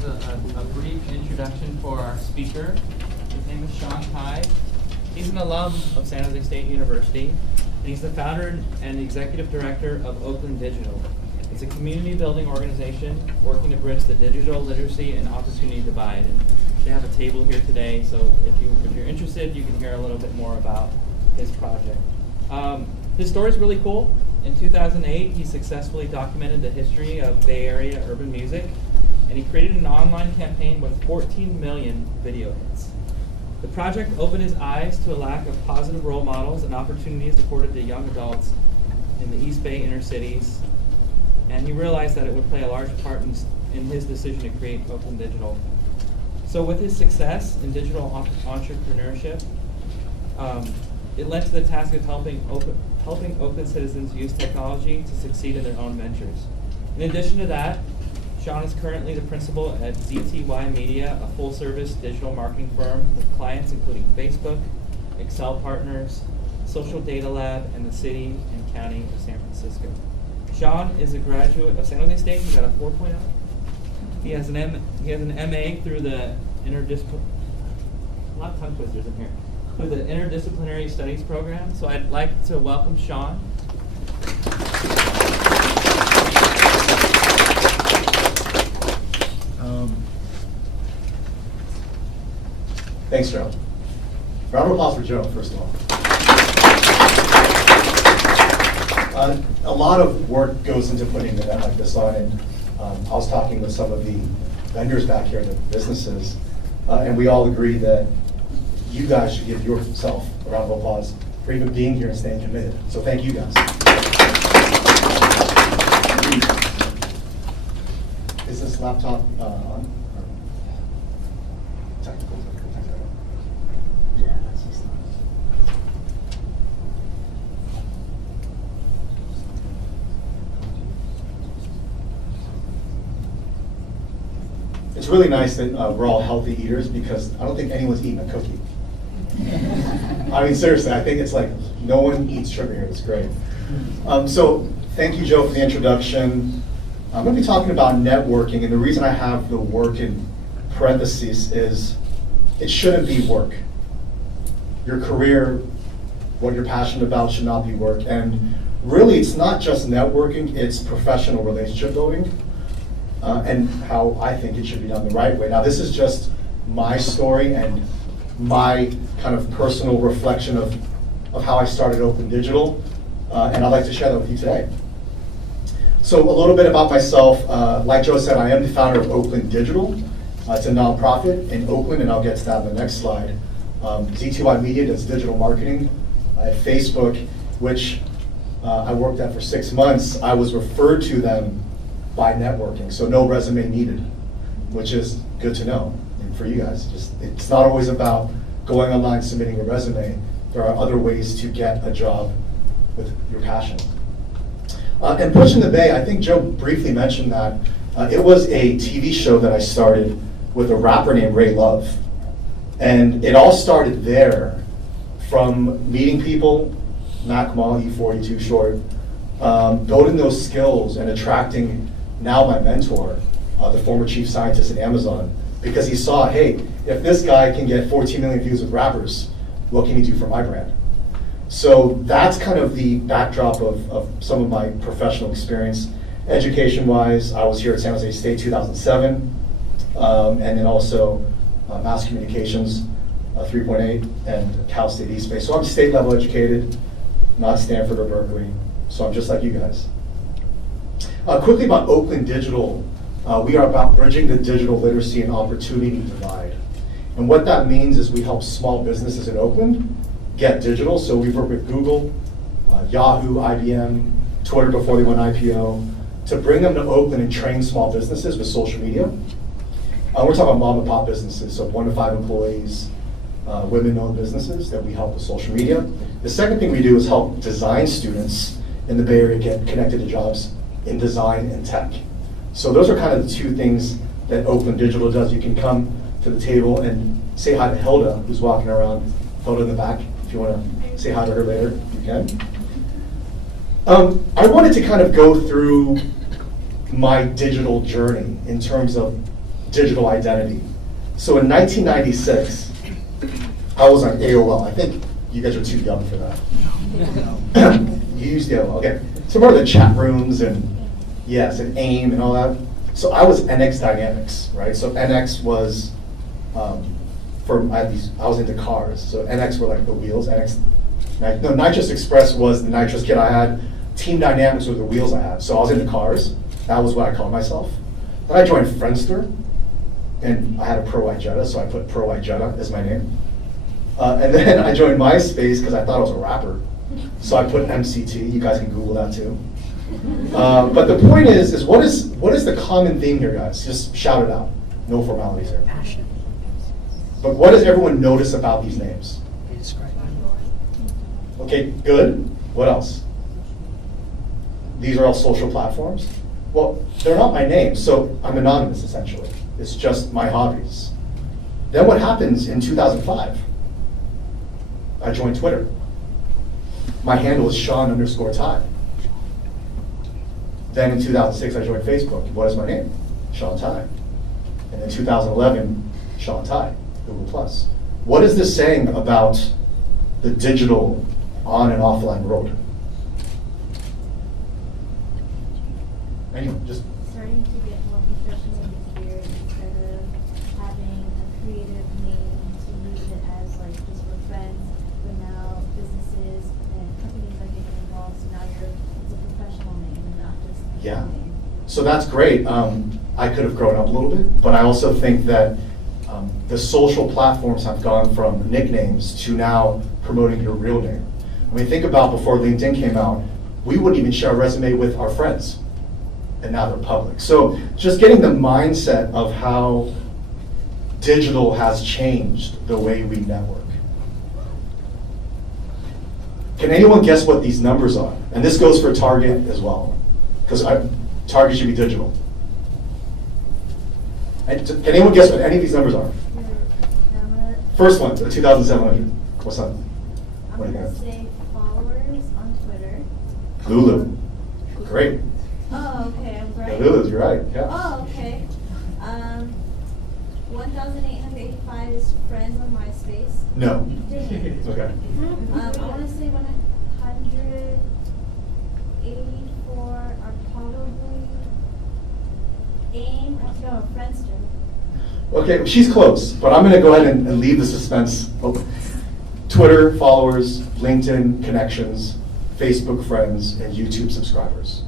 has a brief introduction for our speaker. His name is Shaun Tai. He's an alum of San Jose State University, and he's the founder and executive director of Oakland Digital. It's a community building organization working to bridge the digital literacy and opportunity divide. And they have a table here today, so if you're interested, you can hear a little bit more about his project. His story is really cool. In 2008, he successfully documented the history of Bay Area urban music, and he created an online campaign with 14 million video hits. The project opened his eyes to a lack of positive role models and opportunities afforded to young adults in the East Bay inner cities, and he realized that it would play a large part in his decision to create Oakland Digital. So with his success in digital entrepreneurship, it led to the task of helping Oakland citizens use technology to succeed in their own ventures. In addition to that, Shaun is currently the principal at ZTY Media, a full-service digital marketing firm with clients including Facebook, Excel Partners, Social Data Lab, and the City and County of San Francisco. Shaun is a graduate of San Jose State. He got a 4.0. He has an MA through the a lot of tongue twisters in here. With the Interdisciplinary Studies program. So I'd like to welcome Shaun. Thanks, Joe. Round of applause for Joe, first of all. A lot of work goes into putting an event like this on, and I was talking with some of the vendors back here, the businesses, and we all agree that you guys should give yourself a round of applause for even being here and staying committed. So thank you guys. Is this laptop on? Technical. Yeah, that's just not. It's really nice that we're all healthy eaters, because I don't think anyone's eating a cookie. I mean, seriously, I think it's like no one eats sugar here. It's great. So thank you, Joe, for the introduction. I'm going to be talking about networking, and the reason I have the work in parentheses is it shouldn't be work. Your career, what you're passionate about, should not be work. And really, it's not just networking, it's professional relationship building, and how I think it should be done the right way. Now, this is just my story and my kind of personal reflection of how I started Oakland Digital, and I'd like to share that with you today. So a little bit about myself. Like Joe said, I am the founder of Oakland Digital. It's a nonprofit in Oakland, and I'll get to that in the next slide. ZTY Media does digital marketing. I have Facebook, which I worked at for 6 months. I was referred to them by networking, so no resume needed, which is good to know. And for you guys, it's not always about going online, submitting a resume. There are other ways to get a job with your passion. And Pushing the Bay, I think Joe briefly mentioned that. It was a TV show that I started with a rapper named Ray Love. And it all started there, from meeting people, Mac Mall, E42 short, building those skills and attracting now my mentor, the former chief scientist at Amazon, because he saw, hey, if this guy can get 14 million views with rappers, what can he do for my brand? So that's kind of the backdrop of some of my professional experience. Education-wise, I was here at San Jose State 2007, and then also mass communications 3.8 and Cal State East Bay. So I'm state level educated, not Stanford or Berkeley. So I'm just like you guys. Quickly about Oakland Digital. We are about bridging the digital literacy and opportunity divide. And what that means is we help small businesses in Oakland get digital. So we've worked with Google, Yahoo, IBM, Twitter before they went IPO, to bring them to Oakland and train small businesses with social media. We're talking about mom and pop businesses, so 1 to 5 employees, women-owned businesses that we help with social media. The second thing we do is help design students in the Bay Area get connected to jobs in design and tech. So those are kind of the two things that Oakland Digital does. You can come to the table and say hi to Hilda, who's walking around. Hilda in the back, if you want to say hi to her later, you can. I wanted to kind of go through my digital journey in terms of digital identity. So in 1996, I was on AOL. I think you guys are too young for that. You used AOL, okay. So remember the chat rooms and yes, and AIM and all that? So I was NX Dynamics, right? So NX was, I was into cars. So NX were like the wheels, Nitrous Express was the nitrous kit I had. Team Dynamics were the wheels I had. So I was into cars. That was what I called myself. Then I joined Friendster, and I had a Pro Jetta, so I put Pro Jetta as my name. And then I joined MySpace because I thought I was a rapper. So I put MCT. You guys can Google that too. But the point is what is the common theme here, guys? Just shout it out. No formalities here. Passion. But what does everyone notice about these names? They describe it. Okay, good. What else? These are all social platforms. Well, they're not my name, so I'm anonymous essentially. It's just my hobbies. Then what happens in 2005? I joined Twitter. My handle is Shaun_Tai. Then in 2006, I joined Facebook. What is my name? Shaun Tai. And in 2011, Shaun Tai, Google+. What is this saying about the digital on and offline world? Anyone, just. Starting to get more professional this year instead of having a creative name to use it as like just for friends, but now businesses and companies are getting involved, so now it's a professional name and not just a Yeah. name. So that's great. I could have grown up a little bit, but I also think that the social platforms have gone from nicknames to now promoting your real name. I mean, think about before LinkedIn came out, we wouldn't even share a resume with our friends, and now they're public. So just getting the mindset of how digital has changed the way we network. Can anyone guess what these numbers are? And this goes for Target as well, because Target should be digital. And can anyone guess what any of these numbers are? First one, the 2,700. What's that? I'm What do you gonna got? say followers on Twitter. Lulu. Great. Oh, okay, I'm Yeah, right. Lulu's, you're right. Yeah. Oh, okay. 1,885 is friends on MySpace. No. Dang. Okay. I want to say 184 are probably AIM. No, Friendster. Okay, she's close, but I'm going to go ahead and leave the suspense open. Twitter followers, LinkedIn connections, Facebook friends, and YouTube subscribers.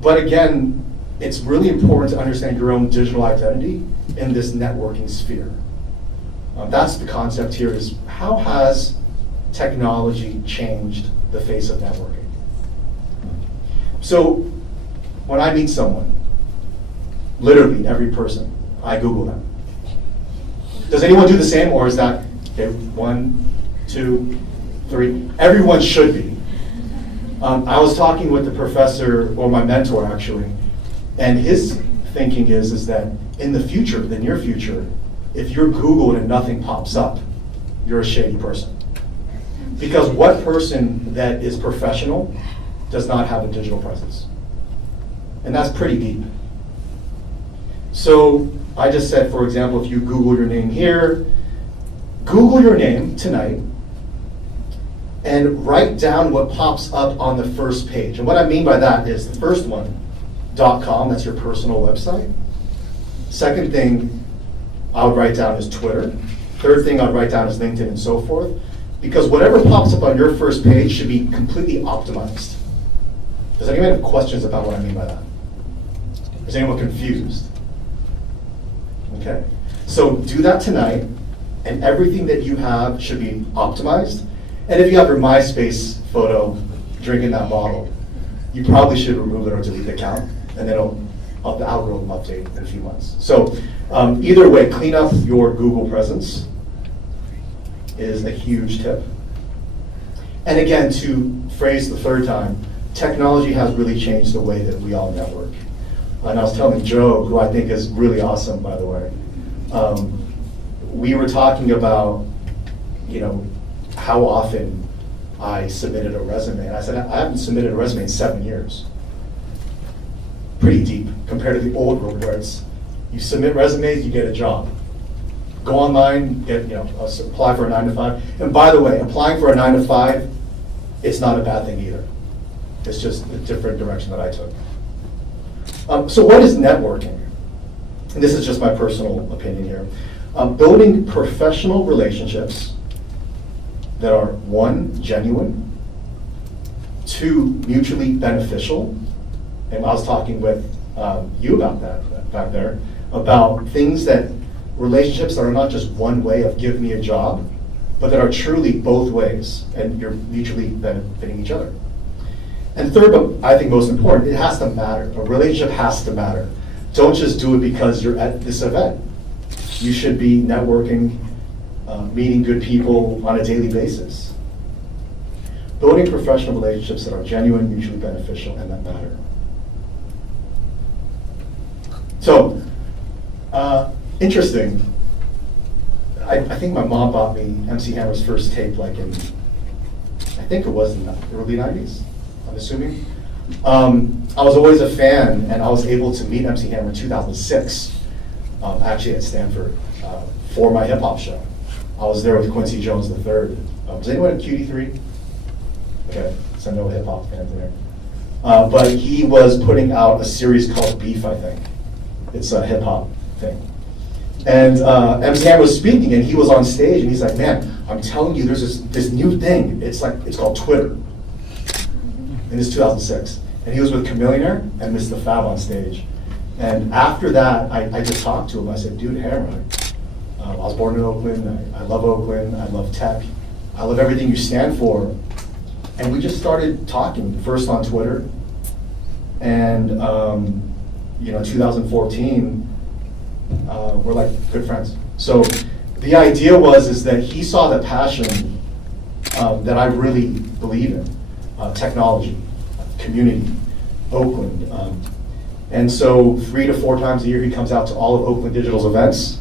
But again, it's really important to understand your own digital identity in this networking sphere. That's the concept here, is how has technology changed the face of networking? So when I meet someone, literally every person, I Google them. Does anyone do the same, or is that, okay, 1, 2, 3? Everyone should be. I was talking with the professor, or my mentor actually, and his thinking is that in the future, the near future, if you're Googled and nothing pops up, you're a shady person. Because what person that is professional does not have a digital presence? And that's pretty deep. So I just said, for example, if you Google your name here, Google your name tonight, and write down what pops up on the first page. And what I mean by that is the first one, .com, that's your personal website. Second thing I would write down is Twitter. Third thing I'd write down is LinkedIn and so forth. Because whatever pops up on your first page should be completely optimized. Does anyone have questions about what I mean by that? Is anyone confused? Okay. So do that tonight, and everything that you have should be optimized. And if you have your MySpace photo drinking that bottle, you probably should remove it or delete the account, and then the algorithm update in a few months. So either way, clean up your Google presence is a huge tip. And again, to phrase the third time, technology has really changed the way that we all network. And I was telling Joe, who I think is really awesome, by the way, we were talking about, how often I submitted a resume. And I said, I haven't submitted a resume in 7 years. Pretty deep compared to the old world where it's You submit resumes, you get a job. Go online, apply for a 9 to 5. And by the way, applying for a 9 to 5, it's not a bad thing either. It's just a different direction that I took. So what is networking? And this is just my personal opinion here. Building professional relationships that are, 1, genuine, 2, mutually beneficial. And I was talking with you about that back there, about things that, relationships that are not just one way of give me a job, but that are truly both ways, and you're mutually benefiting each other. And third, but I think most important, it has to matter. A relationship has to matter. Don't just do it because you're at this event. You should be networking, meeting good people on a daily basis. Building professional relationships that are genuine, mutually beneficial, and that matter. So, interesting. I think my mom bought me MC Hammer's first tape like in, I think it was in the early 90s, I'm assuming. I was always a fan, and I was able to meet MC Hammer in 2006, actually at Stanford, for my hip hop show. I was there with Quincy Jones III. Was anyone at QD3? Okay, so no hip hop fans there. But he was putting out a series called Beef, I think. It's a hip hop thing. And MC Hammer was speaking, and he was on stage, and he's like, "Man, I'm telling you, there's this new thing. It's called Twitter." And it's 2006, and he was with Chamillionaire and Mr. Fab on stage. And after that, I just talked to him. I said, "Dude, Hammer, I was born in Oakland. I love Oakland. I love tech. I love everything you stand for." And we just started talking first on Twitter, and 2014. We're like good friends. So the idea is that he saw the passion that I really believe in, technology, community, Oakland. And so 3 to 4 times a year he comes out to all of Oakland Digital's events.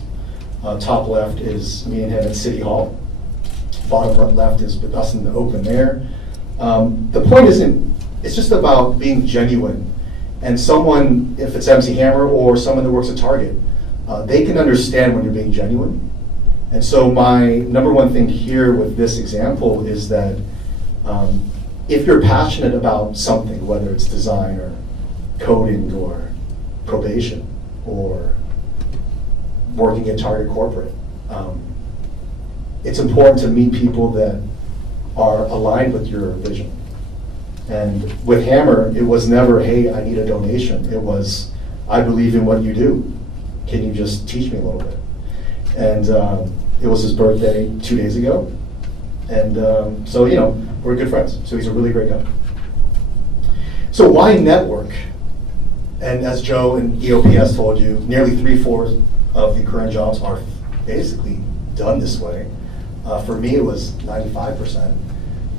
Top left is me and him at City Hall. Bottom left is with us in the Oakland Mayor. The point it's just about being genuine. And someone, if it's MC Hammer or someone that works at Target, they can understand when you're being genuine. And so my number one thing here with this example is that if you're passionate about something, whether it's design or coding or probation or working in Target corporate, it's important to meet people that are aligned with your vision. And with Hammer, it was never, "Hey, I need a donation." It was, "I believe in what you do. Can you just teach me a little bit?" And it was his birthday 2 days ago. And so, we're good friends. So he's a really great guy. So why network? And as Joe and EOPS told you, nearly 3/4 of the current jobs are basically done this way. For me, it was 95%.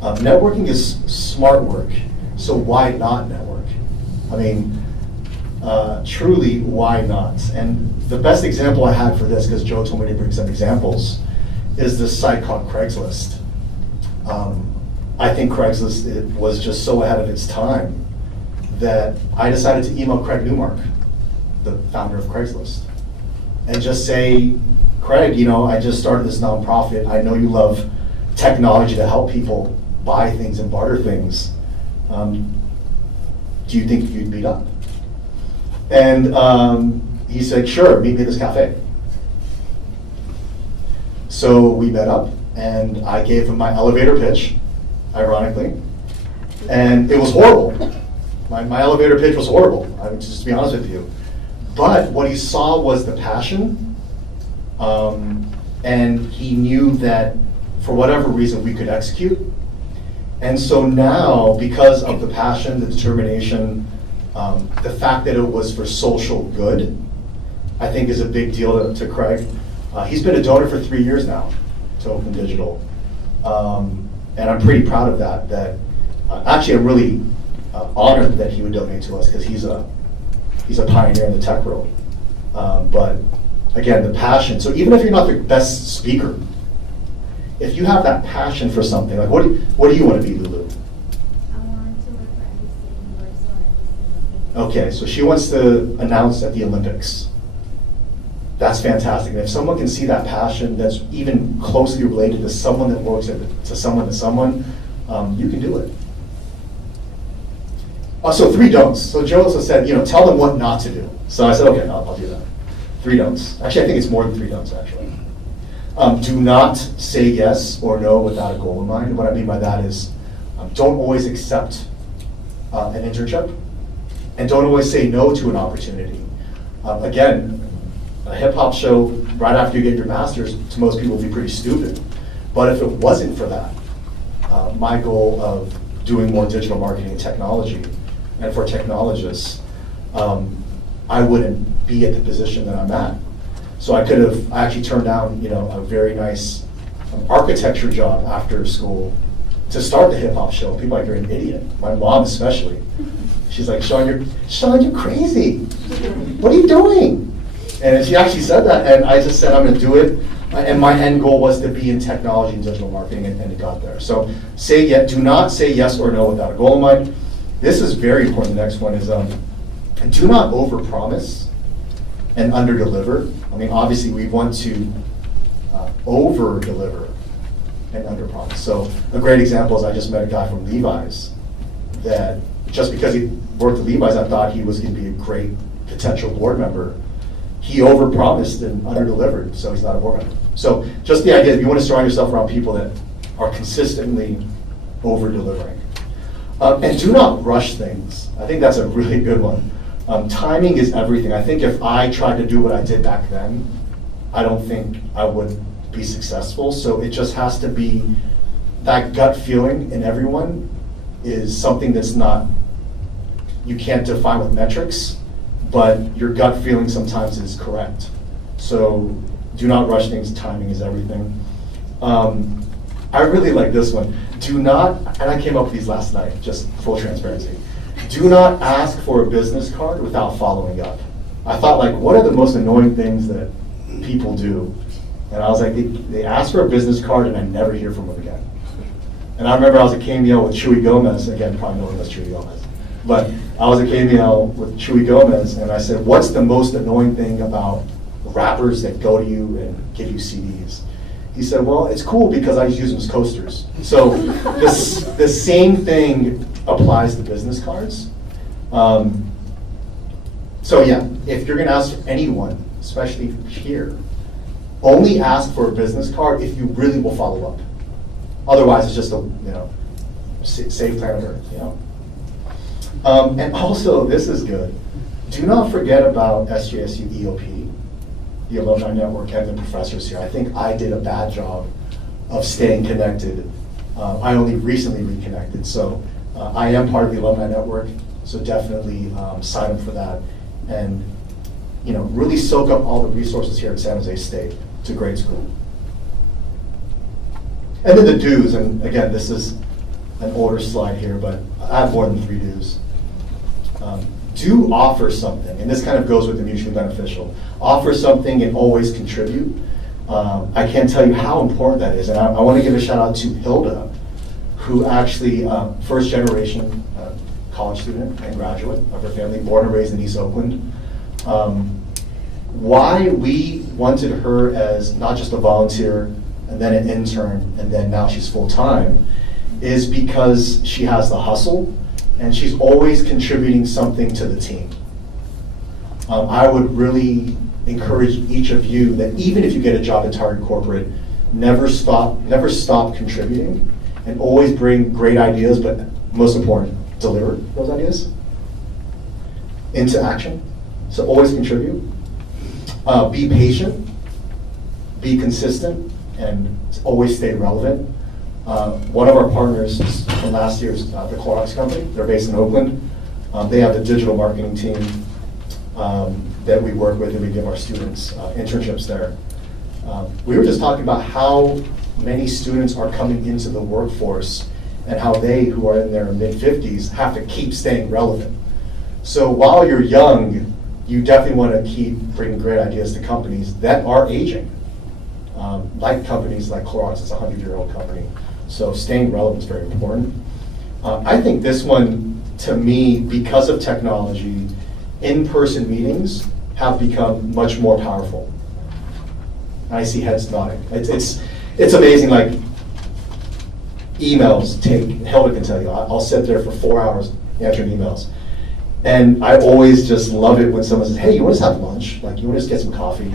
Networking is smart work, so why not network? I mean, truly, why not? And the best example I had for this, because Joe told me to bring some examples, is this site called Craigslist. I think Craigslist was just so ahead of its time that I decided to email Craig Newmark, the founder of Craigslist, and just say, "Craig, I just started this nonprofit. I know you love technology to help people buy things and barter things. Do you think you'd meet up?" And he said, "Sure, meet me at this cafe." So we met up, and I gave him my elevator pitch, ironically, and it was horrible. My elevator pitch was horrible, just to be honest with you. But what he saw was the passion, and he knew that for whatever reason we could execute. And so now, because of the passion, the determination, the fact that it was for social good, I think is a big deal to Craig. He's been a donor for 3 years now to Oakland Digital. And I'm pretty proud of that. Actually, I'm really honored that he would donate to us, because he's a pioneer in the tech world. But again, the passion. So even if you're not the best speaker, if you have that passion for something, like what do you want to be, Lulu? I want to work for every state universal and every state Olympics. Okay, so she wants to announce at the Olympics. that's fantastic. And if someone can see that passion that's even closely related to someone that works to someone, you can do it. So 3 don'ts. So Joe also said, tell them what not to do. So I said, okay, I'll do that. 3 don'ts. Actually, I think it's more than 3 don'ts, actually. Do not say yes or no without a goal in mind. What I mean by that is, don't always accept an internship, and don't always say no to an opportunity. Again, a hip hop show right after you get your master's, to most people, would be pretty stupid. But if it wasn't for that, my goal of doing more digital marketing and technology, and for technologists, I wouldn't be at the position that I'm at. So I actually turned down, a very nice architecture job after school to start the hip hop show. People are like, you're an idiot. My mom especially. She's like, Shaun, you're crazy. What are you doing? And she actually said that, and I just said I'm going to do it. And my end goal was to be in technology and digital marketing, and it got there. So do not say yes or no without a goal in mind. This is very important. The next one is do not overpromise and underdeliver. I mean, obviously, we want to over-deliver and underpromise. So a great example is I just met a guy from Levi's that just because he worked at Levi's, I thought he was going to be a great potential board member. He overpromised and underdelivered, so he's not a board member. So just the idea that you want to surround yourself around people that are consistently over-delivering. And do not rush things. I think that's a really good one. Timing is everything. I think if I tried to do what I did back then, I don't think I would be successful. So it just has to be that gut feeling in everyone is something that's not, you can't define with metrics, but your gut feeling sometimes is correct. So do not rush things, timing is everything. I really like this one. Do not, and I came up with these last night, just full transparency. Do not ask for a business card without following up. I thought, like, what are the most annoying things that people do? And I was like, they ask for a business card and I never hear from them again. And I remember I was at KML with Chuy Gomez, again, probably no one knows Chuy Gomez. But I was at KML with Chuy Gomez and I said, what's the most annoying thing about rappers that go to you and give you CDs? He said, well, it's cool because I use them as coasters. So the same thing applies to business cards. So yeah, if you're gonna ask anyone, especially here, only ask for a business card if you really will follow up. Otherwise, it's just a safe plan of earth. And also, this is good. Do not forget about SJSU EOP, the alumni network, and the professors here. I think I did a bad job of staying connected. I only recently reconnected, so I am part of the alumni network. So definitely sign up for that, and really soak up all the resources here at San Jose State. It's a great school. And then the do's, and again, this is an older slide here, but I have more than 3 do's. Do offer something, and this kind of goes with the mutually beneficial. Offer something and always contribute. I can't tell you how important that is, and I want to give a shout out to Hilda, who actually, first generation college student and graduate of her family, born and raised in East Oakland. Why we wanted her as not just a volunteer and then an intern and then now she's full-time is because she has the hustle and she's always contributing something to the team. I would really encourage each of you that even if you get a job at Target Corporate, never stop contributing and always bring great ideas, but most important, deliver those ideas into action. So always contribute. Be patient, be consistent, and always stay relevant. One of our partners from last year is the Clorox company. They're based in Oakland. They have the digital marketing team that we work with and we give our students internships there. We were just talking about how many students are coming into the workforce and how they, who are in their mid-50s, have to keep staying relevant. So while you're young, you definitely want to keep bringing great ideas to companies that are aging. Like companies like Clorox, it's a 100-year-old company. So staying relevant is very important. I think this one, to me, because of technology, in-person meetings have become much more powerful. And I see heads nodding. It's amazing, like, emails take, Helga can tell you, I'll sit there for 4 hours answering emails. And I always just love it when someone says, hey, you want to have lunch? Like, you want to just get some coffee?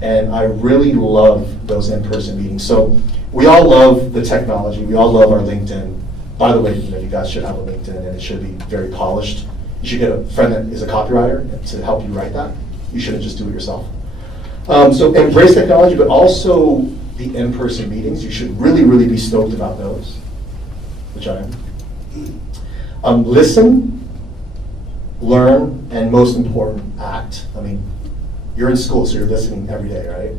And I really love those in-person meetings. So we all love the technology. We all love our LinkedIn. By the way, you guys should have a LinkedIn, and it should be very polished. You should get a friend that is a copywriter to help you write that. You shouldn't just do it yourself. So embrace technology, but also the in-person meetings. You should really, really be stoked about those, which I am. Listen, learn, and most important, act. I mean, you're in school, so you're listening every day, right?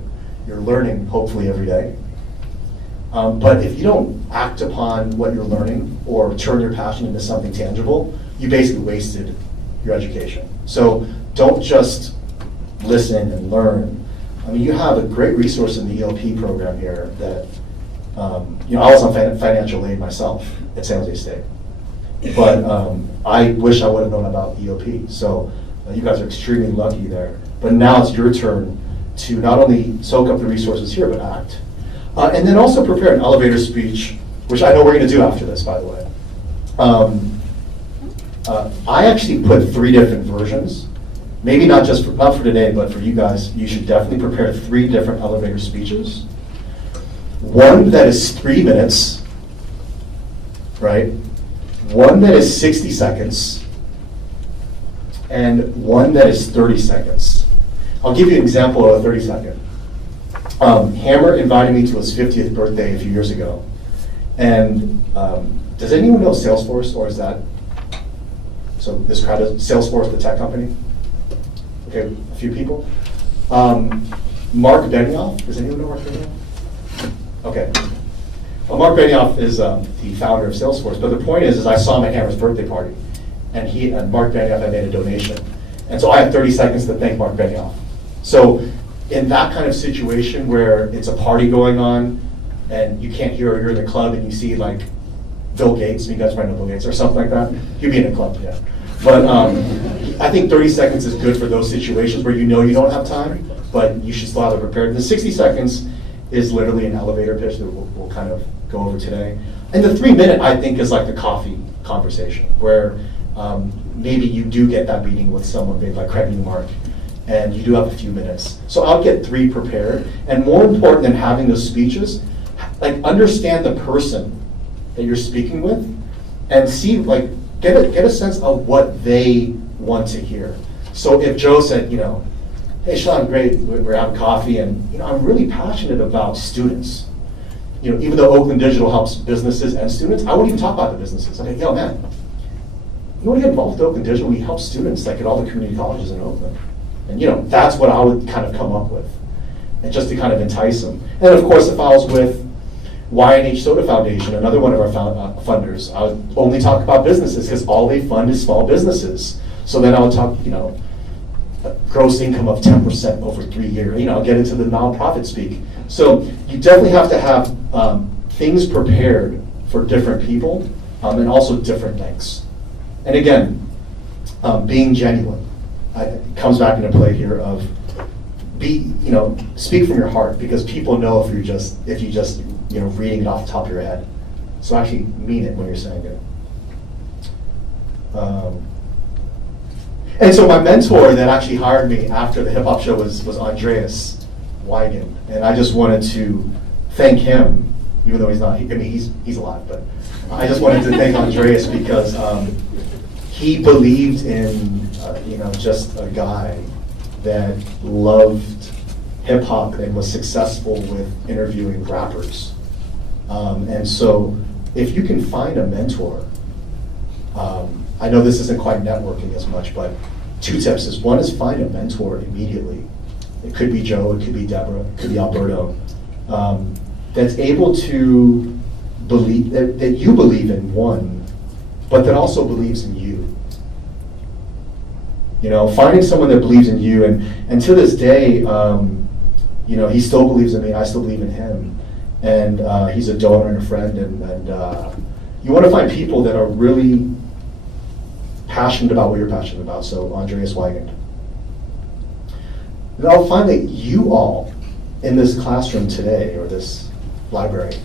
You're learning, hopefully, every day. But if you don't act upon what you're learning or turn your passion into something tangible, you basically wasted your education. So don't just listen and learn. I mean, you have a great resource in the ELP program here that, I was on financial aid myself at San Jose State. But I wish I would have known about ELP. So you guys are extremely lucky there. But now it's your turn to not only soak up the resources here, but act. And then also prepare an elevator speech, which I know we're going to do after this, by the way. I actually put 3 different versions. Maybe not for today, but for you guys, you should definitely prepare 3 different elevator speeches. One that is 3 minutes, right? One that is 60 seconds, and one that is 30 seconds. I'll give you an example of a 30-second. Hammer invited me to his 50th birthday a few years ago. And does anyone know Salesforce, or is that, so this crowd is Salesforce, the tech company? Okay, a few people. Mark Benioff, does anyone know Mark Benioff? Okay. Well, Mark Benioff is the founder of Salesforce, but the point is I saw him at Hammer's birthday party, and Mark Benioff had made a donation. And so I have 30 seconds to thank Mark Benioff. So in that kind of situation where it's a party going on and you can't hear, or you're in the club and you see like Bill Gates, you guys might know Bill Gates or something like that, he'll be in a club, yeah. But I think 30 seconds is good for those situations where you know you don't have time, but you should still have it prepared. The 60 seconds is literally an elevator pitch that we'll kind of go over today. And the 3-minute, I think, is like the coffee conversation, where maybe you do get that meeting with someone big like Craig Newmark, and you do have a few minutes. So I'll get 3 prepared. And more important than having those speeches, like understand the person that you're speaking with, and see, like, get a sense of what they want to hear. So if Joe said, hey Shaun, great, we're having coffee, and I'm really passionate about students. Even though Oakland Digital helps businesses and students, I wouldn't even talk about the businesses. Okay, yo man, you want to get involved with Oakland Digital? We help students like at all the community colleges in Oakland. And that's what I would kind of come up with, and just to kind of entice them. And of course, if I was with Y&H Soda Foundation, another one of our funders, I would only talk about businesses because all they fund is small businesses. So then I would talk, gross income of 10% over 3 years. Get into the nonprofit speak. So you definitely have to have things prepared for different people and also different lengths. And again, being genuine. It comes back into play here of speak from your heart, because people know if you just reading it off the top of your head. So actually mean it when you're saying it. And so my mentor that actually hired me after the hip hop show was Andreas Wiegand, and I just wanted to thank him, even though he's not. He's alive, but I just wanted to thank Andreas because he believed in just a guy that loved hip hop and was successful with interviewing rappers. And so if you can find a mentor, I know this isn't quite networking as much, but 2 tips is, one is find a mentor immediately. It could be Joe, it could be Deborah, it could be Alberto, that's able to believe, that you believe in one, but that also believes in you. Finding someone that believes in you, and to this day, he still believes in me, I still believe in him, and he's a donor and a friend, and you want to find people that are really passionate about what you're passionate about. So Andreas Wiegand. Now finally, you all in this classroom today, or this library,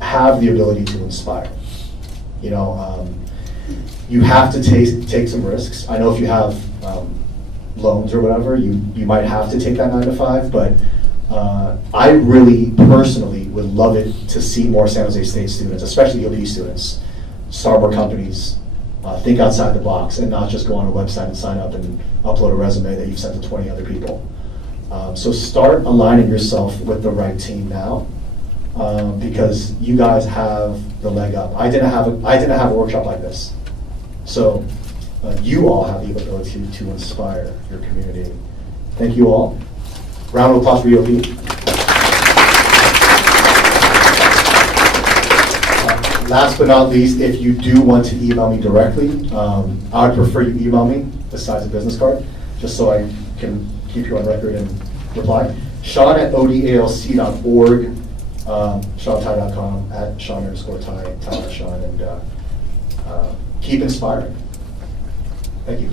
have the ability to inspire. You know, you have to take some risks. I know if you have loans or whatever, you might have to take that 9 to 5, but I really personally would love it to see more San Jose State students, especially EOP students, start more companies, think outside the box, and not just go on a website and sign up and upload a resume that you've sent to 20 other people. So start aligning yourself with the right team now, because you guys have the leg up. I didn't have a workshop like this. So you all have the ability to inspire your community. Thank you all. Round of applause for EOP. Last but not least, if you do want to email me directly, I would prefer you email me besides a business card, just so I can keep you on record and reply. Shaun@odalc.org, ShaunTai.com, @Shaun_Tai, Tai Shaun, and keep inspiring. Thank you.